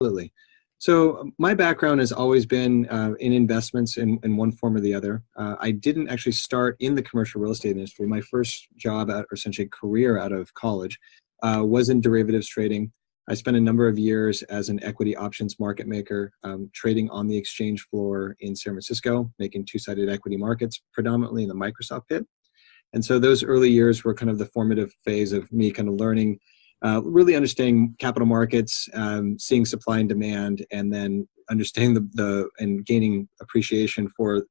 Absolutely. So my background has always been in investments in one form or the other. I didn't actually start in the commercial real estate industry. My first job, or essentially career out of college, was in derivatives trading. I spent a number of years as an equity options market maker, trading on the exchange floor in San Francisco, making two-sided equity markets, predominantly in the Microsoft pit. And so those early years were kind of the formative phase of me kind of learning, really understanding capital markets, seeing supply and demand, and then understanding and gaining appreciation for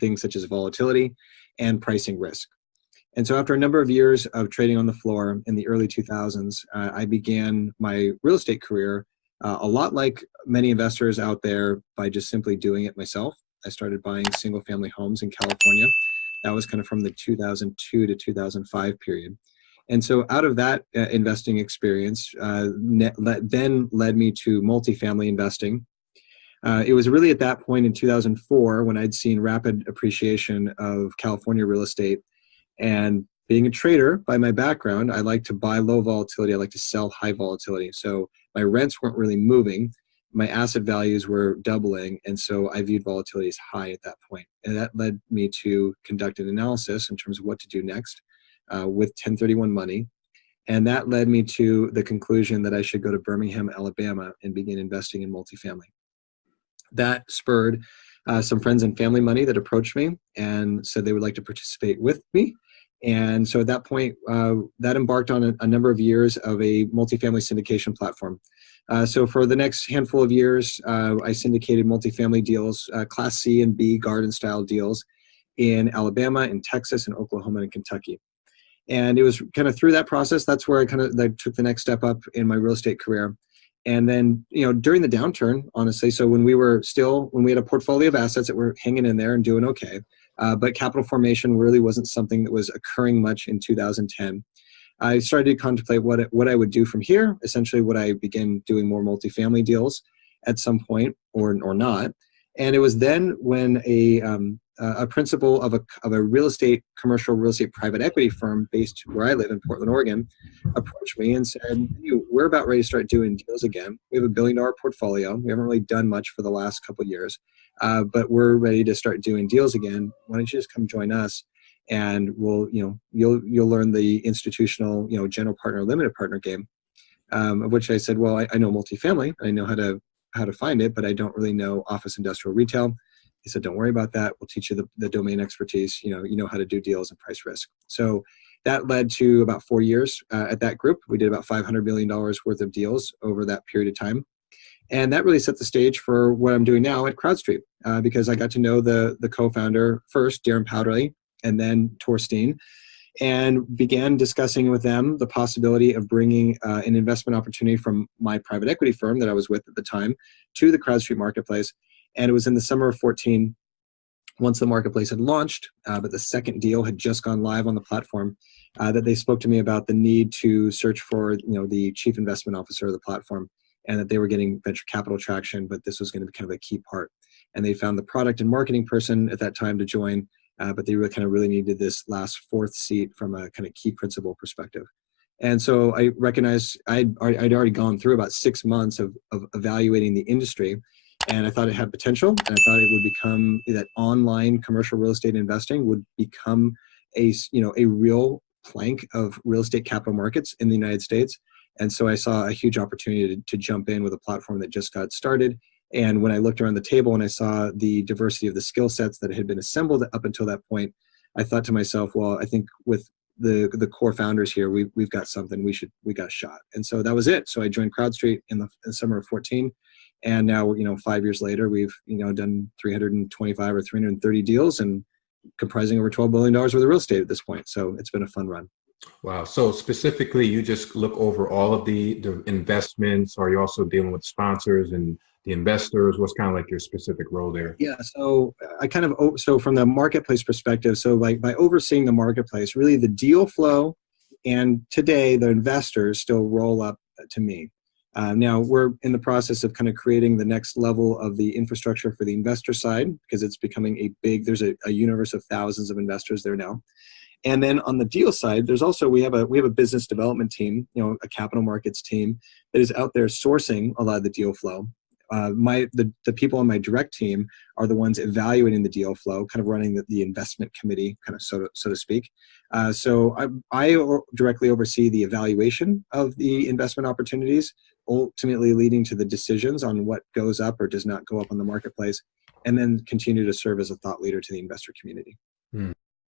things such as volatility and pricing risk. And so after a number of years of trading on the floor in the early 2000s, I began my real estate career a lot like many investors out there by just simply doing it myself. I started buying single family homes in California. That was kind of from the 2002 to 2005 period. And so out of that investing experience, then led me to multifamily investing. It was really at that point in 2004 when I'd seen rapid appreciation of California real estate. And being a trader by my background, I like to buy low volatility. I like to sell high volatility. So my rents weren't really moving. My asset values were doubling. And so I viewed volatility as high at that point. And that led me to conduct an analysis in terms of what to do next with 1031 money. And that led me to the conclusion that I should go to Birmingham, Alabama, and begin investing in multifamily. That spurred some friends and family money that approached me and said they would like to participate with me. And so at that point, that embarked on a number of years of a multifamily syndication platform. So for the next handful of years, I syndicated multifamily deals, Class C and B garden style deals in Alabama, in Texas, and Oklahoma, and Kentucky. And it was kind of through that process, that's where I kind of took the next step up in my real estate career. And then, during the downturn, honestly, so when we had a portfolio of assets that were hanging in there and doing okay, but capital formation really wasn't something that was occurring much in 2010. I started to contemplate what I would do from here. Essentially, would I begin doing more multifamily deals at some point or not? And it was then when a principal of a commercial real estate private equity firm based where I live in Portland, Oregon, approached me and said, "Hey, we're about ready to start doing deals again. We have $1 billion portfolio. We haven't really done much for the last couple of years, but we're ready to start doing deals again. Why don't you just come join us? And you'll learn the institutional, general partner, limited partner game." Of which I said, "Well, I know multifamily. I know how to find it, but I don't really know office, industrial, retail." He said, "Don't worry about that. We'll teach you the domain expertise. You know how to do deals and price risk." So that led to about 4 years at that group. We did about $500 million worth of deals over that period of time. And that really set the stage for what I'm doing now at CrowdStreet, because I got to know the co-founder first, Darren Powderly, and then Torstein, and began discussing with them the possibility of bringing an investment opportunity from my private equity firm that I was with at the time to the CrowdStreet marketplace. And it was in the summer of 14, once the marketplace had launched, but the second deal had just gone live on the platform, that they spoke to me about the need to search for the chief investment officer of the platform, and that they were getting venture capital traction, but this was going to be kind of a key part. And they found the product and marketing person at that time to join, but they really needed this last fourth seat from a kind of key principal perspective. And so I recognized I'd already gone through about 6 months of evaluating the industry, and I thought it had potential, and I thought it would become that online commercial real estate investing would become a real plank of real estate capital markets in the United States. And so I saw a huge opportunity to jump in with a platform that just got started. And when I looked around the table and I saw the diversity of the skill sets that had been assembled up until that point, I thought to myself, well, I think with the core founders here, we've got something. We got a shot. And so that was it. So I joined CrowdStreet in the summer of 14. And now, 5 years later, we've, done 325 or 330 deals and comprising over $12 billion worth of real estate at this point. So it's been a fun run. Wow. So specifically, you just look over all of the investments. Are you also dealing with sponsors and the investors? What's kind of like your specific role there? Yeah, so so from the marketplace perspective, so like by overseeing the marketplace, really the deal flow, and today the investors still roll up to me. Now we're in the process of kind of creating the next level of the infrastructure for the investor side, because it's becoming there's a universe of thousands of investors there now. And then on the deal side, there's also, we have a business development team, a capital markets team that is out there sourcing a lot of the deal flow. The people on my direct team are the ones evaluating the deal flow, kind of running the investment committee, kind of so to speak. So I directly oversee the evaluation of the investment opportunities, ultimately leading to the decisions on what goes up or does not go up on the marketplace, and then continue to serve as a thought leader to the investor community.